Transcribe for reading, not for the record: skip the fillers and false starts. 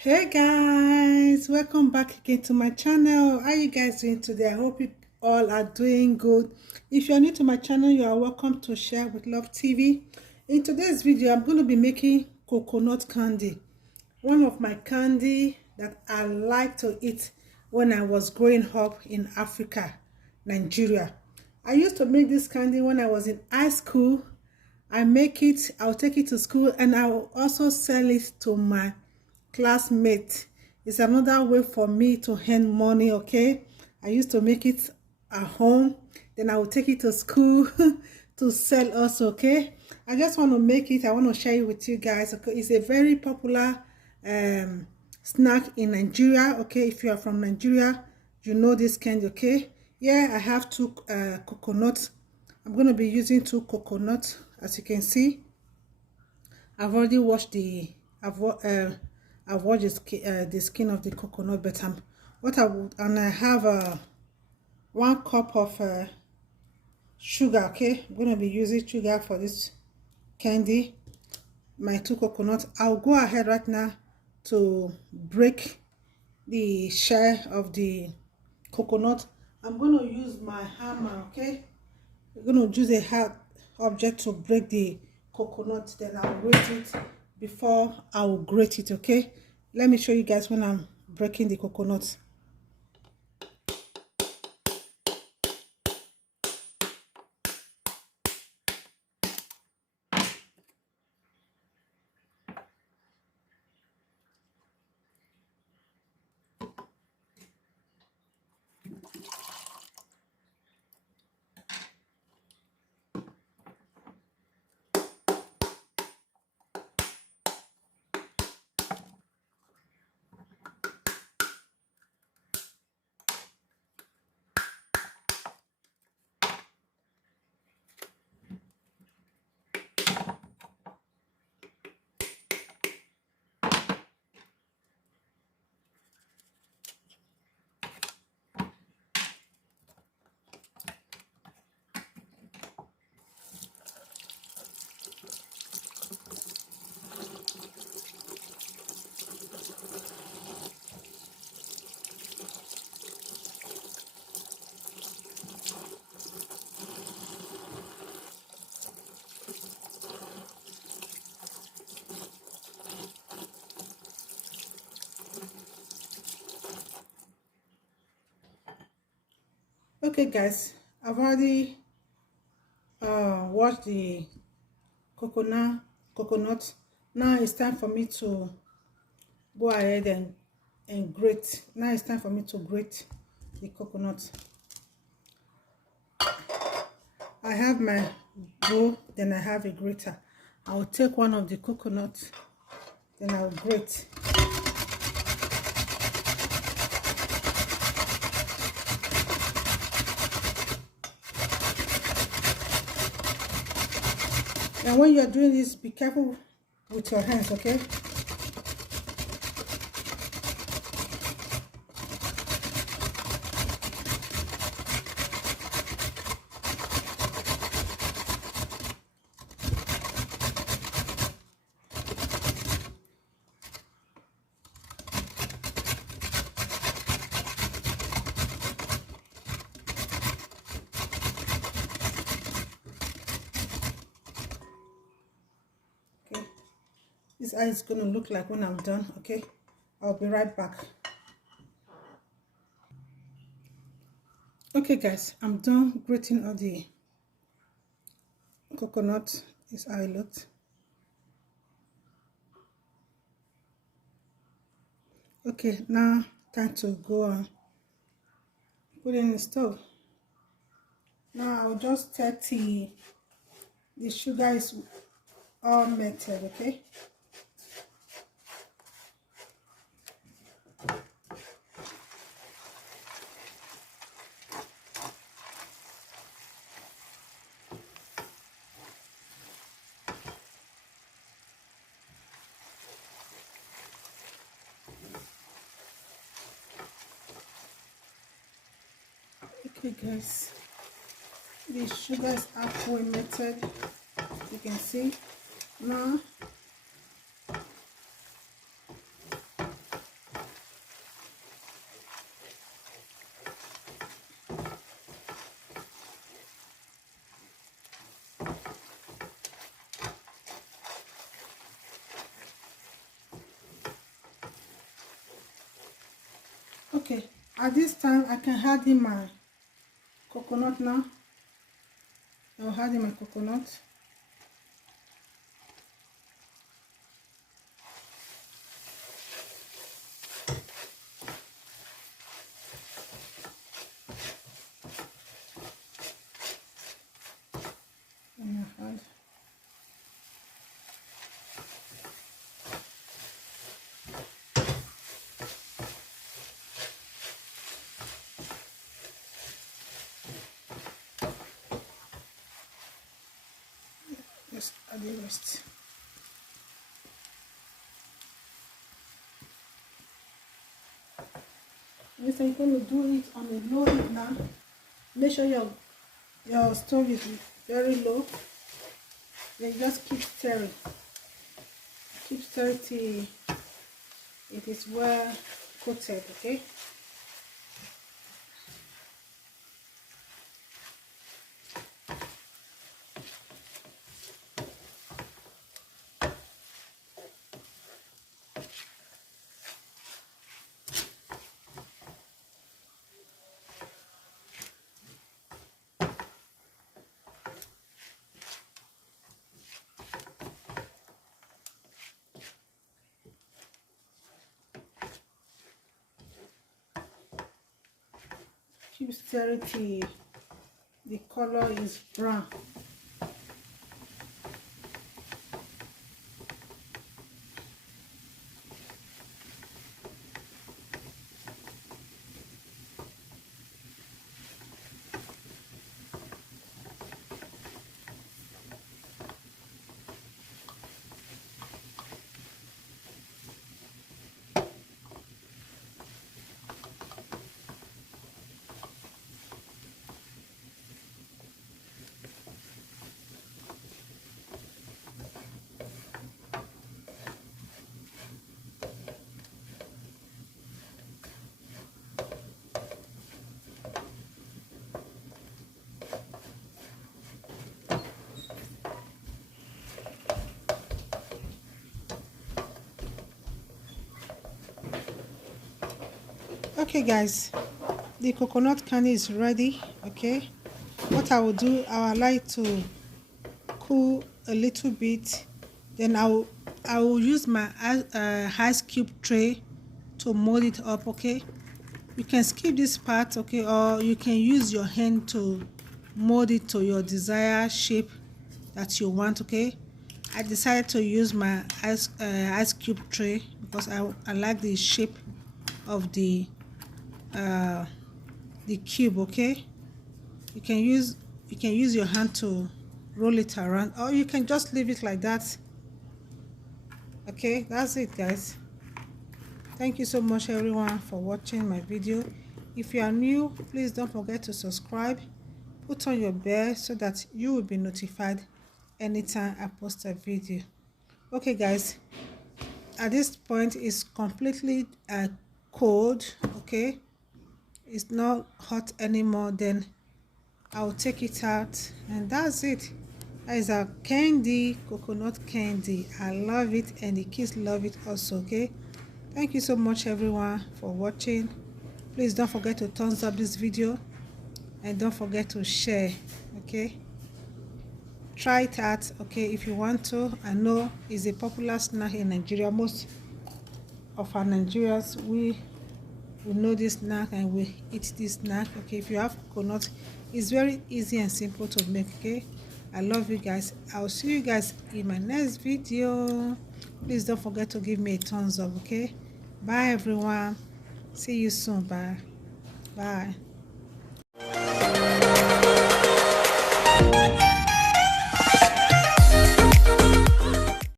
Hey guys, welcome back again to my channel. How you guys doing today? I hope you all are doing good. If you are new to my channel, you are welcome to Share with Love TV. In today's video, I'm going to be making coconut candy. One of my candy that I like to eat when I was growing up in Africa, Nigeria. I used to make this candy when I was in high school. I'll take it to school, and I'll also sell it to my classmate. It's another way for me to earn money. Okay, I used to make it at home, then I will take it to school to sell also. Okay, I just want to make it. I want to share it with you guys. Okay, it's a very popular snack in Nigeria. Okay, if you are from Nigeria, you know this candy. Okay, yeah, I have two coconuts. I'm going to be using two coconuts. As you can see, I've already washed I've washed the skin of the coconut, but I have 1 cup of sugar. Okay, I'm going to be using sugar for this candy. My two coconuts. I'll go ahead right now to break the shell of the coconut. I'm going to use my hammer. Okay, we're going to use a hard object to break the coconut, then I'll grate it before I will grate it. Okay, let me show you guys when I'm breaking the coconut. Okay guys, I've already washed the coconut. Now it's time for me to go ahead and grate. Now it's time for me to grate the coconut. I have my bowl, then I have a grater. I will take one of the coconuts, then I will grate. And when you are doing this, be careful with your hands, okay? This eye is going to look like when I'm done. Okay, I'll be right back. Okay guys, I'm done grating all the coconut. This eye looked. Okay, now time to go on put it in the stove. Now I'll just check the sugar is all melted. Okay, okay guys, the sugar is halfway melted. You can see now Okay, at this time I can add in my coconut now. I'll add in my coconut. And I'll add just add the rest. If you're going to do it on a low heat now, make sure your stove is very low. Then just keep stirring. Keep stirring till it is well coated, okay? Keep stirring till the color is brown. Okay guys, the coconut candy is ready. Okay, what I will do, I will like to cool a little bit, then I will use my ice cube tray to mold it up. Okay, you can skip this part, okay, or you can use your hand to mold it to your desired shape that you want. Okay, I decided to use my ice cube tray because I like the shape of the cube. Okay, you can use your hand to roll it around, or you can just leave it like that. Okay, that's it guys. Thank you so much everyone for watching my video. If you are new, please don't forget to subscribe, put on your bell so that you will be notified anytime I post a video. Okay guys, at this point it's completely cold. Okay, it's not hot anymore. Then I'll take it out, and that's it. That is our candy, coconut candy. I love it, and the kids love it also. Okay, thank you so much everyone for watching. Please don't forget to thumbs up this video, and don't forget to share. Okay, try it out, okay, if you want to. I know it's a popular snack in Nigeria. Most of our Nigerians, we know this snack and we eat this snack. Okay, if you have coconut, it's very easy and simple to make. Okay, I love you guys. I'll see you guys in my next video. Please don't forget to give me a thumbs up. Okay, bye everyone, see you soon. Bye.